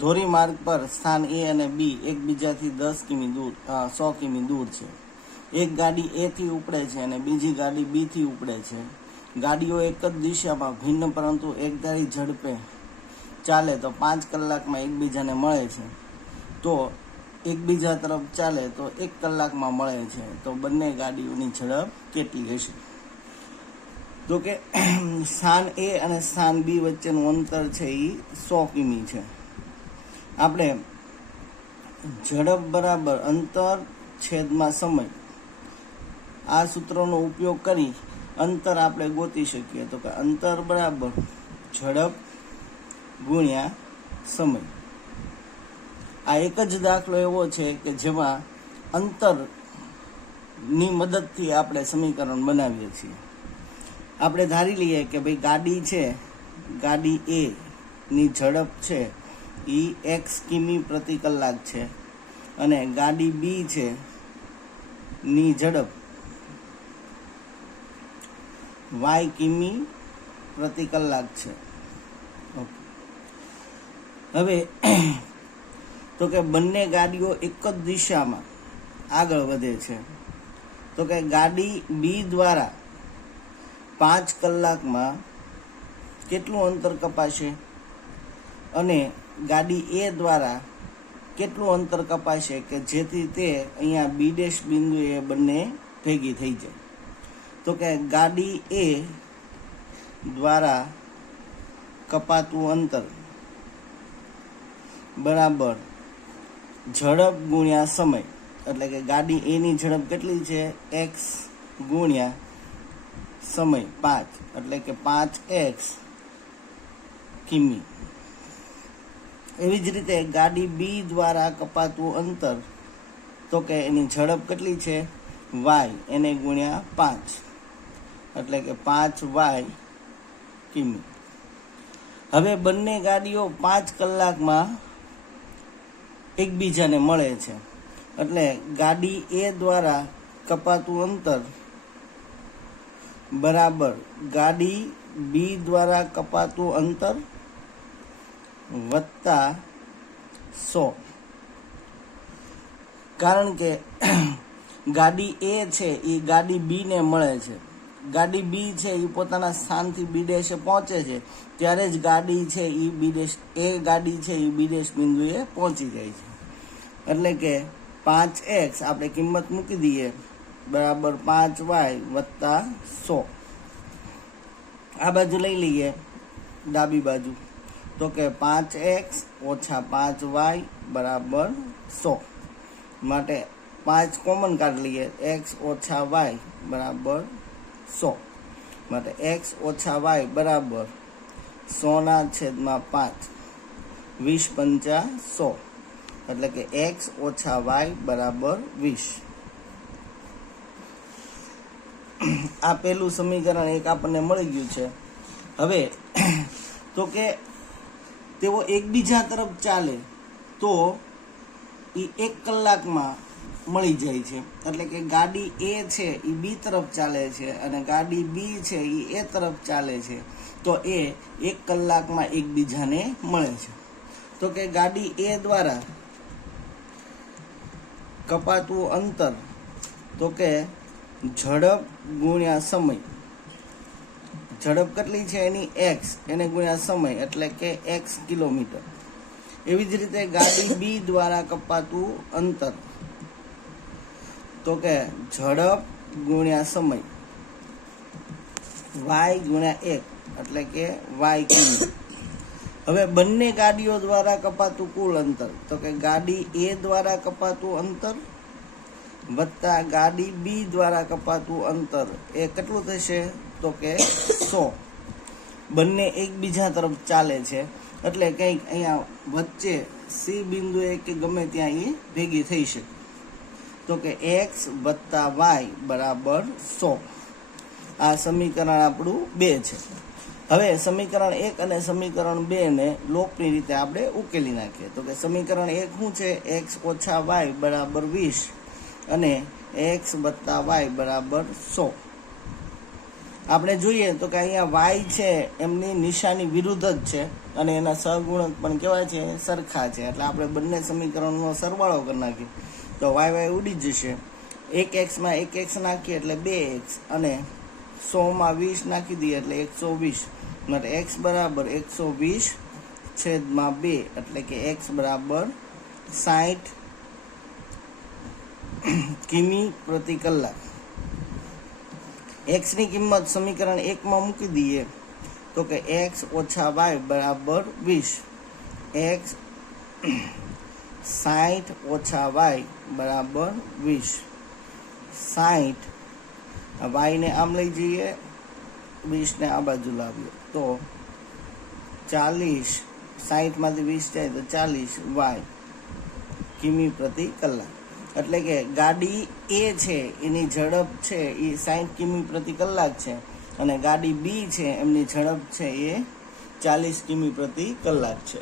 ધોરીમાર્ગ પર સ્થાન એ અને બી એકબીજાથી 10 કિમી દૂર 100 કિમી દૂર છે. એક ગાડી એ થી ઉપડે છે અને બીજી ગાડી બી થી ઉપડે છે. ગાડીઓ એક જ દિશામાં ભિન્ન પરંતુ એકધારી ઝડપે ચાલે તો 5 કલાકમાં એકબીજાને મળે છે. તો એકબીજા તરફ ચાલે તો 1 કલાકમાં મળે છે. તો બંને ગાડીઓની ઝડપ કેટલી હશે? તો કે સ્થાન એ અને સ્થાન બી વચ્ચેનું અંતર છે એ 100 કિમી છે. આપણે ઝડપ બરાબર અંતર છેદમાં સમય આ સૂત્રનો ઉપયોગ કરી અંતર આપણે ગોતી શકીએ. તો કે અંતર બરાબર ઝડપ ગુણ્યા સમય. આ એક જ દાખલો એવો છે કે જેમાં અંતરની મદદથી આપણે સમીકરણ બનાવીએ છીએ. આપણે ધારી લઈએ કે ભાઈ ગાડી છે, ગાડી એ ની ઝડપ છે એ x કિમી પ્રતિ કલાક છે અને ગાડી બી છે ની ઝડપ y કિમી પ્રતિ કલાક છે. હવે તો કે બંને ગાડીઓ એક જ દિશામાં આગળ વધે છે. તો કે ગાડી બી દ્વારા 5 કલાકમાં કેટલું અંતર કપાશે અને ગાડી એ દ્વારા કેટલું અંતર કપાશે કે જેથી તે અહીંયા બી ડેશ બિંદુએ બંને ભેગી થઈ જાય. તો કે ગાડી એ દ્વારા કપાતું અંતર બરાબર ઝડપ ગુણ્યા સમય. એટલે કે ગાડી એની ઝડપ કેટલી છે? x ગુણ્યા સમય 5, એટલે કે 5x કિમી. એવી જ રીતે ગાડી બી દ્વારા કપાતું અંતર તો કે એની ઝડપ કેટલી છે? y એને ગુણ્યા 5, એટલે કે 5y કિમી. હવે બંને ગાડીઓ 5 કલાકમાં એકબીજાને મળે છે. એટલે ગાડી એ દ્વારા કપાતું અંતર બરાબર ગાડી બી દ્વારા કપાતું અંતર વત્તા 100. કારણ કે ગાડી એ છે એ ગાડી બી ને મળે છે. ગાડી બી છે એ પોતાના સ્થાનથી બી ડેશે પહોંચે છે ત્યારે જ ગાડી છે એ બી ડેશ ગાડી છે એ બી ડેશ બિંદુએ પહોંચી જાય છે. એટલે કે 5x આપણે કિંમત મૂકી દઈએ બરાબર 5y વત્તા 100. આ બાજુ લઈ લઈએ ડાબી બાજુ. તો કે 5x ઓછા 5y બરાબર 100. માટે 5 કોમન કાઢી લઈએ. x ઓછા y બરાબર 100. માટે x ઓછા y બરાબર 100/5. 20 × 100. એટલે કે x ઓછા y બરાબર 20. આ પહેલું સમીકરણ એક આપણને મળી ગયું છે. હવે તો કે તેઓ એકબીજા તરફ ચાલે તો એ 1 કલાકમાં મળી જાય છે. એટલે કે ગાડી એ છે એ બી તરફ ચાલે છે અને ગાડી બી છે એ એ તરફ ચાલે છે તો એ 1 કલાકમાં એકબીજાને મળે છે. તો કે ગાડી એ દ્વારા કપાતું અંતર તો કે ઝડપ ગુણ્યા સમય. ઝડપ કેટલી છે એની x એને ગુણ્યા સમય એટલે કે x કિલોમીટર. એવી જ રીતે ગાડી બી દ્વારા કપાતું અંતર તો કે ઝડપ ગુણ્યા સમય y ગુણ્યા 1 એટલે કે y કિમી. હવે બંને ગાડીઓ દ્વારા કપાતું કુલ અંતર તો કે ગાડી એ દ્વારા કપાતું અંતર વત્તા ગાડી બી દ્વારા કપાતું અંતર એ કેટલું થશે? તો કે 100. બંને એકબીજા તરફ ચાલે છે એટલે કંઈક અહીંયા વચ્ચે સી બિંદુએ કે ગમે ત્યાં એ ભેગી થઈ શકે. તો કે x વત્તા y બરાબર 100. આ સમીકરણ આપણું 2 છે. હવે સમીકરણ 1 અને સમીકરણ 2 ને લોકની રીતે આપણે ઉકેલી નાખીએ. તો કે સમીકરણ 1 શું છે? x ઓછા y બરાબર 20 અને x વત્તા y બરાબર 100. આપણે જોઈએ તો કે અહીંયા y છે એમની નિશાની વિરુદ્ધ જ છે અને એના સહગુણક પણ કેવા છે, સરખા છે. એટલે આપણે બંને સમીકરણનો સરવાળો કરી નાખીએ તો વાય ઉડી જશે. 1x માં 1x નાખીએ એટલે 2x અને 100 માં 20 નાખી દઈએ એટલે 120. એટલે x બરાબર 120/2 એટલે કે x બરાબર 60 કિમી પ્રતિ કલાક. x ની કિંમત સમીકરણ 1 માં મૂકી દઈએ તો કે x ઓછા y બરાબર 20. x 60 ઓછા y બરાબર 20. 60 y ને આમ લઈ જઈએ, 20 ને આ બાજુ લાવીએ તો 40. 60 માંથી 20 જાય તો 40 y કિમી પ્રતિ કલાક. એટલે કે ગાડી એ છે એની ઝડપ છે એ 60 કિમી પ્રતિ કલાક છે અને ગાડી બી છે એમની ઝડપ છે એ 40 કિમી પ્રતિ કલાક છે.